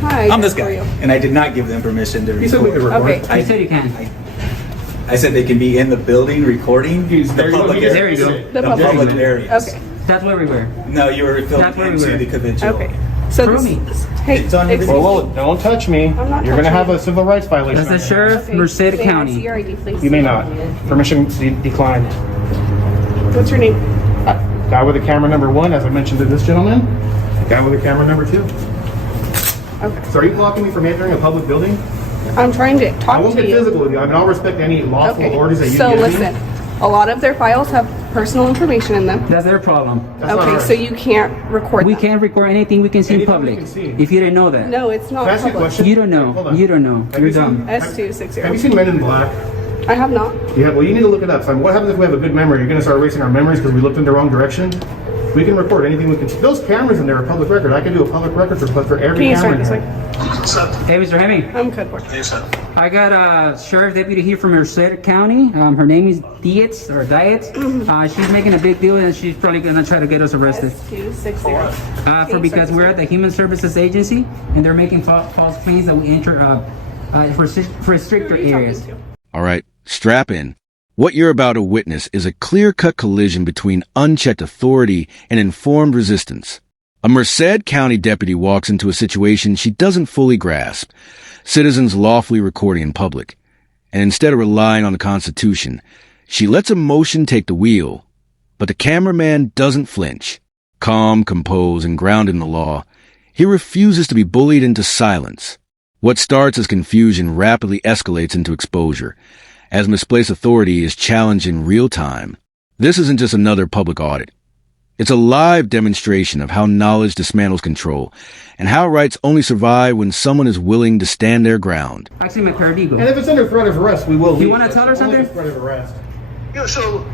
Hi. I'm this how are guy, you? and I did not give them permission to record. You said we could record. Okay. I said you can. I said they can be in the building recording the There you go. public There you areas. go. The The public. public areas. Okay. That's where we were. No, you were That's filmed where we into were. the convention. Okay. So Prove me. Hey, It's on your excuse video. me. Don't touch me. I'm not You're gonna touching have you. a civil rights violation. That's the on your hands. sheriff, Merced May I see County. your ID, please? You may not. Permission declined. What's your name? Guy with the camera number 1, as I mentioned to this gentleman. Guy with the camera number 2. Okay. So are you blocking me from entering a public building? I'm trying to I talk won't to get you. physical with you. I mean, I'll respect any lawful Okay. orders that you So give listen, me. a lot of their files have personal information in them. That's their problem. That's not Okay, ours. so you can't record We them. can't record anything we can see in Anything we public. can see. If you didn't know that. No, it's not Can I ask you a public. question? You don't Hold know. on. You don't know. Have You're you seen- dumb. S260. Have you seen Men in Black? I have not. Yeah, well, you need to look it up. So what happens if we have a good memory? You're going to start erasing our memories because we looked in the wrong direction? We can record anything we can. Those cameras in there are public record. I can do a public records request for every Can you camera start in this there. way? Hey, Mr. Hemming. I'm good for I got a sheriff deputy here from Merced County. Her name is Dietz or Dietz. She's making a big deal, and she's probably gonna try to get us arrested. S260. For because we're at the Human Services Agency, and they're making false claims that we enter for stricter Who are you talking areas. to? All right, strap in. What you're about to witness is a clear-cut collision between unchecked authority and informed resistance. A Merced County deputy walks into a situation she doesn't fully grasp, citizens lawfully recording in public. And instead of relying on the Constitution, she lets emotion take the wheel. But the cameraman doesn't flinch. Calm, composed, and grounded in the law, he refuses to be bullied into silence. What starts as confusion rapidly escalates into exposure, as misplaced authority is challenged in real time. This isn't just another public audit. It's a live demonstration of how knowledge dismantles control, and how rights only survive when someone is willing to stand their ground. Actually, my And paralegal. if it's under threat of arrest, we will leave. You wanna tell her It's only something? Threat of arrest. You know, so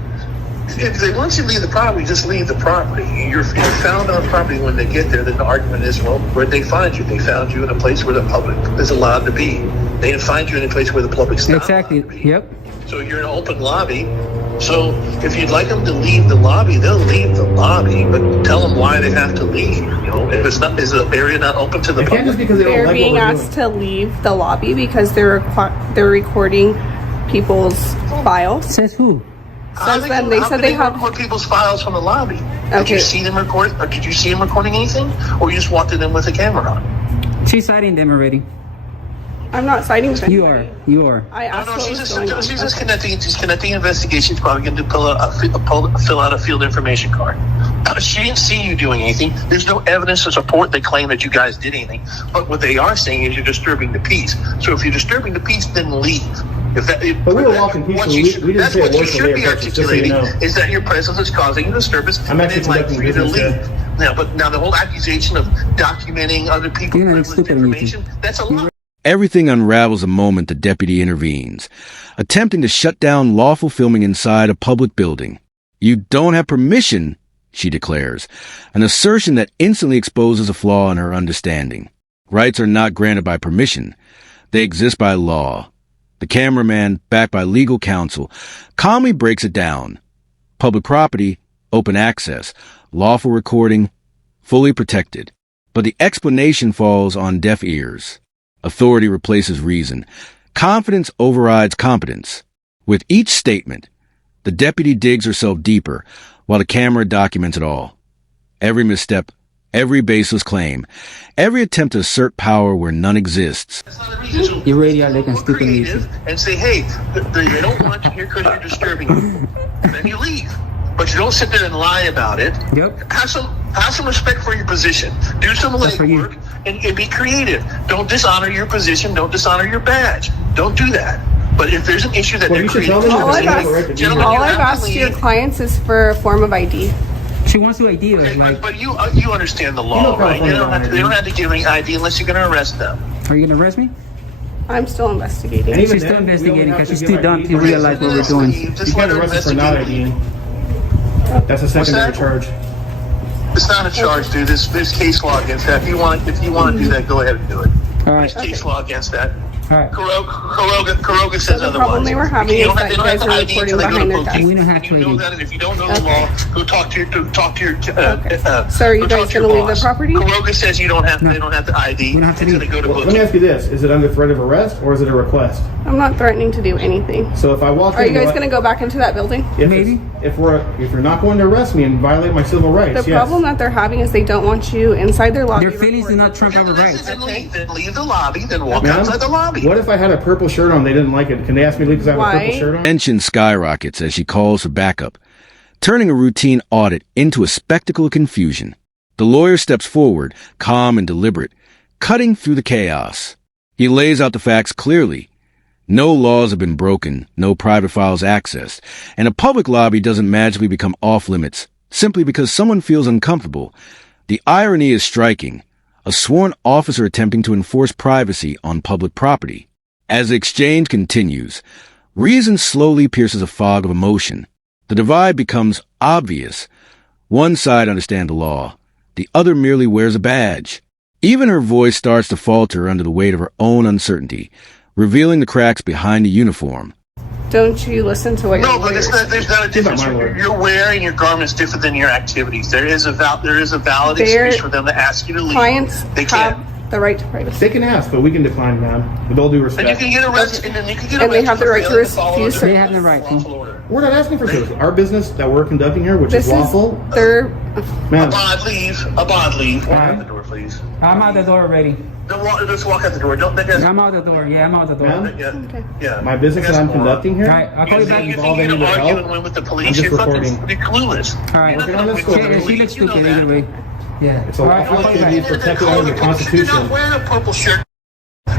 if they want you to leave the property, just leave the property. You're found on property when they get there. Then the argument is, well, where'd they find you? They found you in a place where the public is allowed to be. They didn't find you in a place where the public's not Exactly. allowed to be. Yep. So you're in an open lobby. So if you'd like them to leave the lobby, they'll leave the lobby, but tell them why they have to leave. You know, if it's not, is the area not open to the It can't just public? because they don't They're like being what we're asked doing. to leave the lobby because they're recording people's files. Says who? How Says them. They how said can they have. record people's files from the lobby. Did Okay. you see them record? Or did you see them recording anything, or you just walked in with a camera on? She's citing them already. I'm not citing with You anybody. are. You are. I asked No, what she's was just, going on. she's just connecting. She's connecting investigation. She's probably going to fill out a field information card. She didn't see you doing anything. There's no evidence to support the claim that you guys did anything. But what they are saying is you're disturbing the peace. So if you're disturbing the peace, then leave. But we were walking peacefully. We didn't that's say a what you word for should their be purpose, just so you articulating, know. is that your presence is causing a disturbance. I'm and actually they'd like conducting for you to business leave. Now the whole accusation of documenting other people's You're privileged stupid, information, that's a lie. Everything unravels the moment the deputy intervenes, attempting to shut down lawful filming inside a public building. You don't have permission, she declares, an assertion that instantly exposes a flaw in her understanding. Rights are not granted by permission. They exist by law. The cameraman, backed by legal counsel, calmly breaks it down. Public property, open access, lawful recording, fully protected. But the explanation falls on deaf ears. Authority replaces reason. Confidence overrides competence. With each statement, the deputy digs herself deeper, while the camera documents it all. Every misstep, every baseless claim, every attempt to assert power where none exists. That's not a reason. So You're really like a look stupid creative music. and say, hey, they don't want you here because you're disturbing them. Then you leave. But you don't sit there and lie about it. Yep. Have some respect for your position. Do some That's for you. legwork and be creative. Don't dishonor your position. Don't dishonor your badge. Don't do that. But if there's an issue that Well, they're you should tell creating, them All that I've they have a right to be Gentlemen, here. All you I've have to asked your leave. clients is for a form of ID. She wants to ID us. Okay, Like, but you understand the You law, know right? They California don't, law, they don't have to give any ID unless you're going to arrest them. are you gonna arrest me? I'm still investigating. And even She's still then, we investigating don't have because to she's give too dumb ID. to realize what we're doing. You Just can't let her arrest us for not investigate. IDing. That's a secondary that? charge. It's not a charge, dude. There's case law against that. If you want to do that, go ahead and do it. All right. There's case law against that. All right. Kuroga says the otherwise. problem they were having You is don't have- that they you don't have guys to are ID recording until they go to behind their police. desk. We don't have You to know ID. that, and if you don't know the Okay. law, go talk to your So are you go guys talk to your gonna leave the boss. property? Kuroga says you don't have they don't have to ID We don't have to until leave. they go to Well, let me booking. ask you this: is it under threat of arrest or is it a request? I'm not threatening to do anything. So if I walk Are in, you guys gonna go back into that building? Maybe. if you're not going to arrest me and violate my civil rights, The yes. problem that they're having is they don't want you inside their lobby. Their feelings do recording. not trump our rights. Then leave the lobby, then walk Ma'am, outside the lobby. what if I had a purple shirt on? They didn't like it. Can they ask me to leave because I have a Why? purple shirt on? Tension skyrockets as she calls for backup, turning a routine audit into a spectacle of confusion. The lawyer steps forward, calm and deliberate, cutting through the chaos. He lays out the facts clearly. No laws have been broken, no private files accessed, and a public lobby doesn't magically become off-limits simply because someone feels uncomfortable. The irony is striking. A sworn officer attempting to enforce privacy on public property. As the exchange continues, reason slowly pierces a fog of emotion. The divide becomes obvious. One side understands the law. The other merely wears a badge. Even her voice starts to falter under the weight of her own uncertainty, revealing the cracks behind the uniform. Don't you listen to what No, your but lawyers there's not a difference. my lawyer. You're wearing your garments different than your activities. There is a valid Their excuse for them to ask you to leave. clients They can't. have the right to privacy. They can ask, but we can decline, ma'am. With all due And respect. you can get arrested, and then you can get And they arrested have the for right to failing follow refuse under They have the right to. lawful order. We're not asking for service. Our business that we're conducting here, which This is lawful, is their. ma'am. A bond leave. Walk Why? out the door, please. I'm out the door already. Just walk out the door. Don't. I'm out the door. Yeah, I'm out the door. Ma'am? All Yeah. Okay. Yeah. My business that I'm conducting here. right, I'll call you back. You Involve think any you're of the arguing help? and win with the I'm police? just You're recording. fucking clueless. All right. You're not Working on gonna this win one. with the She police, looks you know stupid that. either way. Yeah. It's a All right, lawful I'll call you back. activity protected under the You're Constitution. not wearing a purple shirt.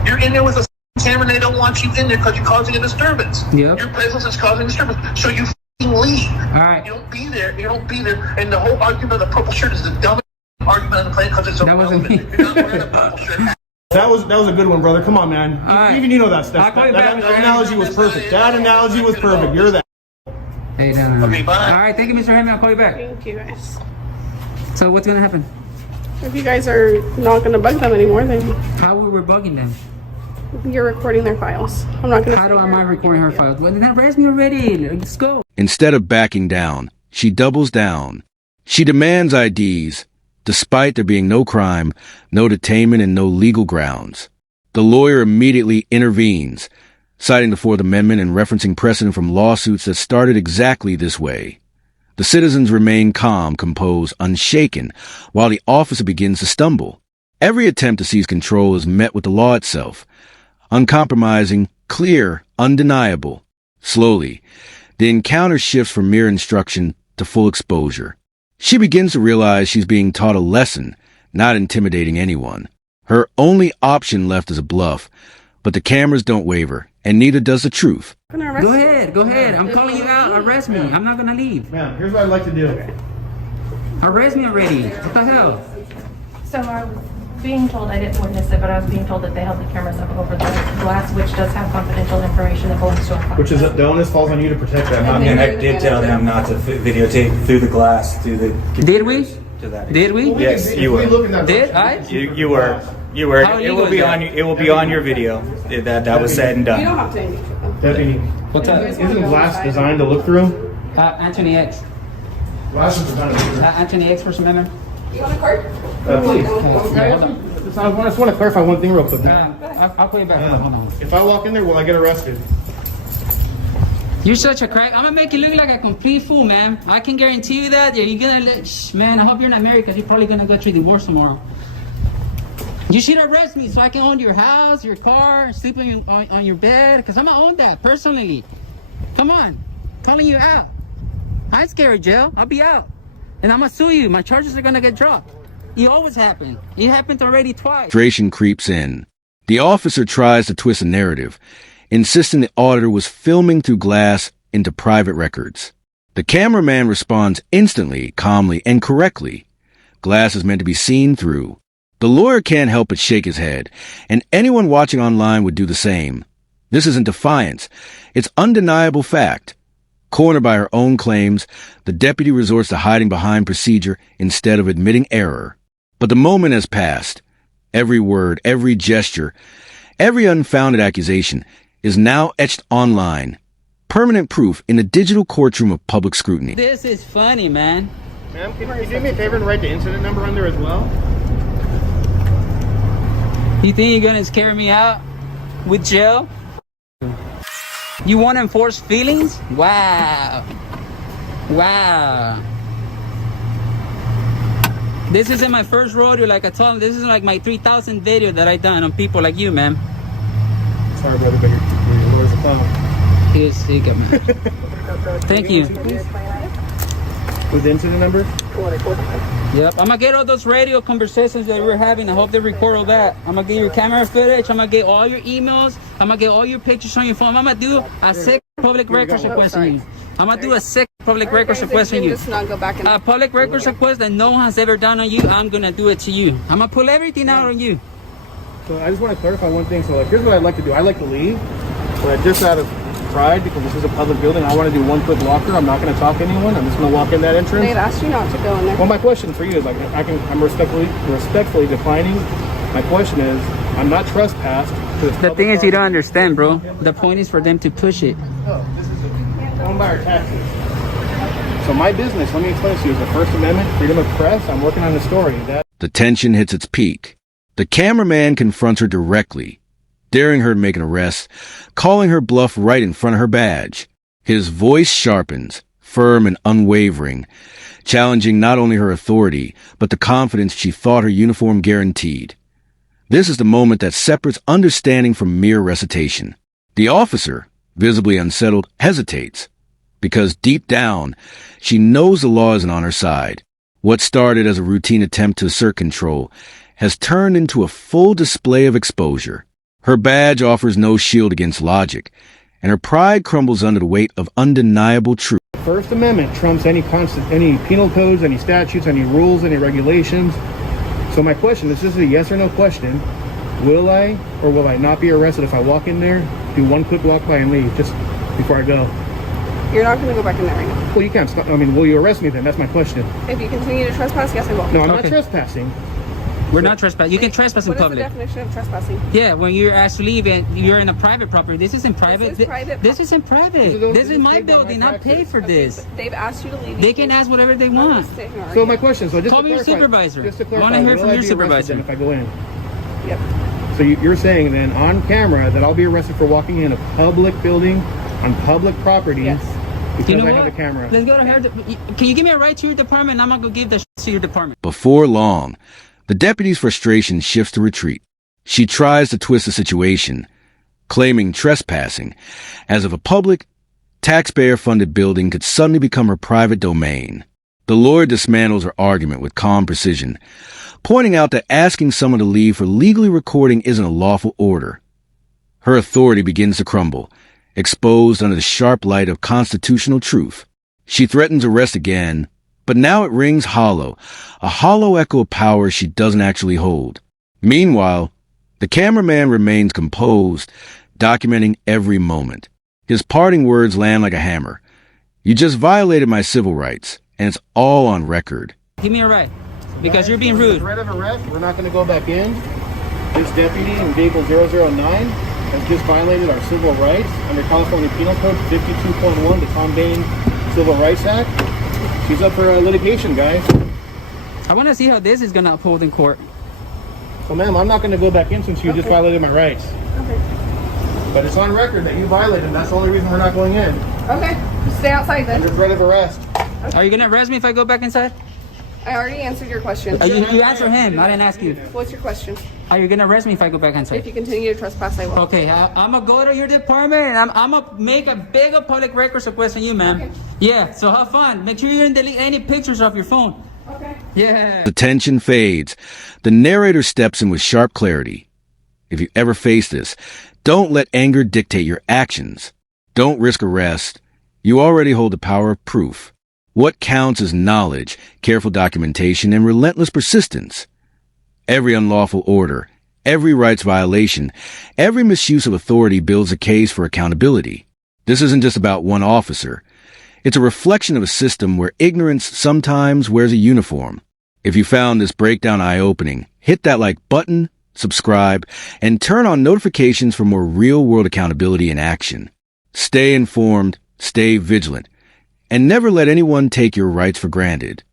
You're in there with a camera, and they don't want you in there because you're causing a disturbance. Yep. Your presence is causing a disturbance. So you leave. All right. You don't be there. You don't be there. And the whole argument of the purple shirt is the dumbest argument on the planet because it's That wasn't irrelevant. me. You're not wearing a purple shirt. That was a good one, brother. Come on, man. All right. Even you know that stuff. I'll call you That back, Mr. analogy was perfect. That analogy was perfect. You're that. Hey, no. Okay, bye. All right, thank you, Mr. Hammond. I'll call you back. Thank you guys. So what's gonna happen? If you guys are not gonna bug them anymore, then How we were bugging them? you're recording their files. I'm not gonna. How do sit am here I and recording her argue with files? Well, then arrest me already. Let's go. Instead of backing down, she doubles down. She demands IDs, despite there being no crime, no detainment, and no legal grounds. The lawyer immediately intervenes, citing the Fourth Amendment and referencing precedent from lawsuits that started exactly this way. The citizens remain calm, composed, unshaken, while the officer begins to stumble. Every attempt to seize control is met with the law itself. Uncompromising, clear, undeniable. Slowly, the encounter shifts from mere instruction to full exposure. She begins to realize she's being taught a lesson, not intimidating anyone. Her only option left is a bluff, but the cameras don't waver, and neither does the truth. I'm gonna arrest Go you. ahead. Go ahead. I'm calling you out. Arrest me. I'm not gonna leave. Ma'am, here's what I'd like to do. Arrest me already. What the hell? So I was being told, I didn't witness it, but I was being told that they held the cameras up over the glass, which does have confidential information that belongs to our Which is client. the onus falls on you to protect that, not me. And I did tell them not to videotape through the glass, through the. Did we? To that. Did we? Yes, If you we were. look in that Did function- I? You were. You were. How It illegal will is be that? on. It will be on your video. That was said and You don't done. have to engage with them. Deputy, What's up? isn't glass designed to look through? Anthony X. Glass is designed to look through. Anthony X, First Amendment. You want a card? Please. Yeah, hold on. I just want to clarify one thing real quick. I'll call you back. Hold on. If I walk in there, will I get arrested? You're such a crack. I'm gonna make you look like a complete fool, man. I can guarantee you that. You're gonna, man. I hope you're not married because you're probably gonna go through divorce tomorrow. You should arrest me so I can own your house, your car, sleep on your bed. Because I'm gonna own that personally. Come on, calling you out. I ain't scared of jail. I'll be out, and I'm gonna sue you. My charges are gonna get dropped. It always happen. It happened already twice. Frustration creeps in. The officer tries to twist a narrative, insisting the auditor was filming through glass into private records. The cameraman responds instantly, calmly, and correctly. Glass is meant to be seen through. The lawyer can't help but shake his head, and anyone watching online would do the same. This isn't defiance. It's undeniable fact. Cornered by her own claims, the deputy resorts to hiding behind procedure instead of admitting error. But the moment has passed. Every word, every gesture, Every unfounded accusation is now etched online. Permanent proof in the digital courtroom of public scrutiny. This is funny, man. Ma'am, can you do me a favor and write the incident number on there as well? You think you're gonna scare me out with jail? You want to enforce feelings? Wow. Wow. This isn't my first rodeo, like I told him. This is like my 3,000 video that I done on people like you, man. Sorry, brother, but your lawyer's a clown. He is sick, man. Thank you. With the incident number? Yep, I'm gonna get all those radio conversations that we're having. I hope they record all that. I'm gonna get your camera footage. I'm gonna get all your emails. I'm gonna get all your pictures on your phone. I'm gonna do a sick public records request on you. I'm gonna do a sick public records request on you. Just not go back and A public records request that no one has ever done on you. I'm gonna do it to you. I'm gonna pull everything out on you. So I just want to clarify one thing. So like, here's what I'd like to do. I'd like to leave, but just out of pride, because this is a public building, I want to do one quick walker. I'm not going to talk to anyone. I'm just going to walk in that entrance. they'd asked you not to go in there. Well, my question for you is like, I'm respectfully declining. My question is, I'm not trespassed. The thing is, you don't understand, bro. The point is for them to push it. No, this is owned by our taxes. So my business, let me explain to you, is the First Amendment, freedom of press. I'm working on the story. The tension hits its peak. The cameraman confronts her directly, daring her to make an arrest, calling her bluff right in front of her badge. His voice sharpens, firm and unwavering, challenging not only her authority, but the confidence she thought her uniform guaranteed. This is the moment that separates understanding from mere recitation. The officer, visibly unsettled, hesitates, because deep down, she knows the law isn't on her side. What started as a routine attempt to assert control has turned into a full display of exposure. Her badge offers no shield against logic, and her pride crumbles under the weight of undeniable truth. The First Amendment trumps any penal codes, any statutes, any rules, any regulations. So my question, this is a yes or no question. Will I or will I not be arrested if I walk in there, do one quick walk by and leave just before I go? You're not going to go back in there right now. Well, you can't stop. I mean, will you arrest me then? That's my question. If you continue to trespass, yes, I will. No, I'm not Okay. trespassing. We're not trespassing. You can trespass in What is the public. definition of trespassing? Yeah, when you're asked to leave and you're in a private property. This isn't private. This is private This isn't private. This is my paid by my building. I taxes. paid for this. They've asked you to leave. They can ask whatever they I'm gonna want. sit here and So argue. my question, so just Call to me your clarify, supervisor. just to I wanna clarify, hear will from I your be arrested supervisor. then if I go in? Yep. So you're saying then on camera that I'll be arrested for walking in a public building on public property Yes. because You know I what? have a camera. Let's go to her. Can you give me a ride to your department? I'm gonna go give the to your department. Before long, the deputy's frustration shifts to retreat. She tries to twist the situation, claiming trespassing, as if a public, taxpayer-funded building could suddenly become her private domain. The lawyer dismantles her argument with calm precision, pointing out that asking someone to leave for legally recording isn't a lawful order. Her authority begins to crumble, exposed under the sharp light of constitutional truth. She threatens arrest again, but now it rings hollow, a hollow echo of power she doesn't actually hold. Meanwhile, the cameraman remains composed, documenting every moment. His parting words land like a hammer. You just violated my civil rights, and it's all on record. Give me a ride, because you're being Under rude. threat of arrest, we're not going to go back in. This deputy in vehicle 009 has just violated our civil rights under California Penal Code 52.1, the Tom Bain Civil Rights Act. She's up for litigation, guys. I want to see how this is gonna uphold in court. So, ma'am, I'm not going to go back in since you just violated my rights. Okay. But it's on record that you violated, and that's the only reason we're not going in. Okay. Stay outside Under then. threat of arrest. Are you gonna arrest me if I go back inside? I already answered your question. You answer him. I didn't ask you. What's your question? Are you gonna arrest me if I go back If inside? you continue to trespass, I will. Okay, I'm gonna go to your department and I'm gonna make a bigger public records request on you, ma'am. Okay. Yeah, so have fun. Make sure you didn't delete any pictures off your phone. Okay. Yeah. The tension fades. The narrator steps in with sharp clarity. If you ever face this, don't let anger dictate your actions. Don't risk arrest. You already hold the power of proof. What counts is knowledge, careful documentation, and relentless persistence. Every unlawful order, every rights violation, every misuse of authority builds a case for accountability. This isn't just about one officer. It's a reflection of a system where ignorance sometimes wears a uniform. If you found this breakdown eye-opening, hit that like button, subscribe, and turn on notifications for more real-world accountability in action. Stay informed, stay vigilant, and never let anyone take your rights for granted.